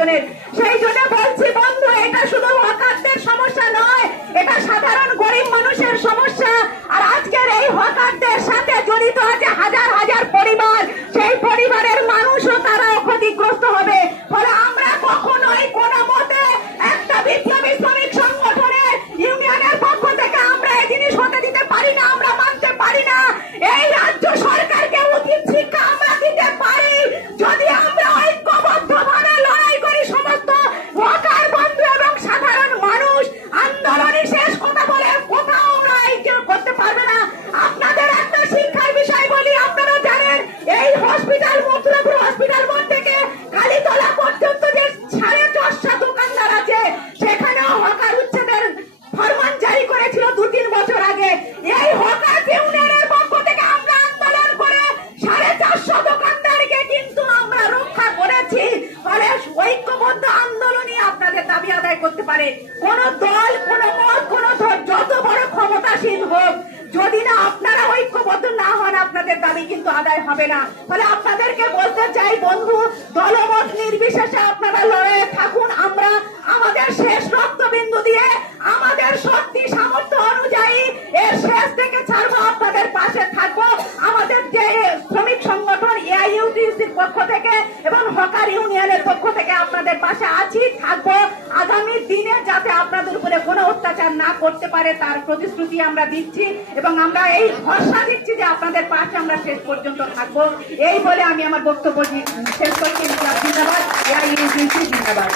প্রয়োজনের। সেই জন্য বলছি বন্ধু, এটা শুধু হকারদের সমস্যা নয়, এটা সাধারণ গরিব মানুষের সমস্যা। আর আজকের এই হকারদের সাথে জড়িত আছে হাজার হাজার পরিবার, সেই পরিবারের মানুষও তারাও ক্ষতিগ্রস্ত হবে। ফলে আমরা কখনোই কোনো মতে একটা বিপ্লবী শ্রমিক সংগঠনের ইউনিয়নের পক্ষ থেকে আমরা এই জিনিস হতে দিতে পারি না, আমরা মানতে পারি না। এই রাজ্য সরকারকে উচিত শিক্ষা আমরা দিতে পারি যদি আমরা ঐক্যবদ্ধভাবে লড়াই করি। সমস্ত ওয়াকার বন্ধু এবং সাধারণ মানুষ আন্দোলনে শেষ কথা বলে কোথাও আমরা ঐক্য করতে পারবে না। আপনাদের একটা শিক্ষার বিষয় বলি, আপনারা জানেন এই হসপিটাল মথুরাপুর হসপিটাল মোড় থেকে কালীতলা পর্যন্ত যে 450 দোকানদার আছে, সেখানেও হকার উচ্ছেদের ফরমান জারি করেছিল 2-3 বছর আগে। এই হকার ইউনিয়নের পক্ষ থেকে আমরা আন্দোলন করে 450 দোকানদারকে কিন্তু আমরা রক্ষা করেছি। ফলে ঐক্যবদ্ধ আন্দোলনই আপনাদের দাবি আদায় করতে পারে। কোন দল, কোন মত, কোন যত বড় ক্ষমতাসীন হোক, যদি না আপনারা ঐক্যবদ্ধ না হন, আপনাদের দাবি কিন্তু আদায় হবে না। ফলে আপনাদেরকে বলতে চাই বন্ধু, দলমত নির্বিশেষে আপনারা লড়াইয়ে থাকুন। আমরা আমাদের শেষ রক্তবিন্দু দিয়ে, আমাদের শক্তি সামর্থ্য অনুযায়ী এর শেষ থেকে ছাড়বো, আপনাদের পাশে থাকবো। আমাদের যে শ্রমিক সংগঠন এআইইউটিসির পক্ষ থেকে এবং হকার ইউনিয়নের পক্ষ থেকে আপনাদের পাশে আছি, থাকবো। আগামী দিনে যাতে আপনাদের উপরে কোনো অত্যাচার না করতে পারে তার প্রতিশ্রুতি আমরা দিচ্ছি এবং আমরা এই ভরসা দিচ্ছি যে আপনাদের পাশে আমরা শেষ পর্যন্ত থাকবো। এই বলে আমি আমার বক্তব্য শেষ করছি। জিন্দাবাদ, এআইইউটিসি জিন্দাবাদ।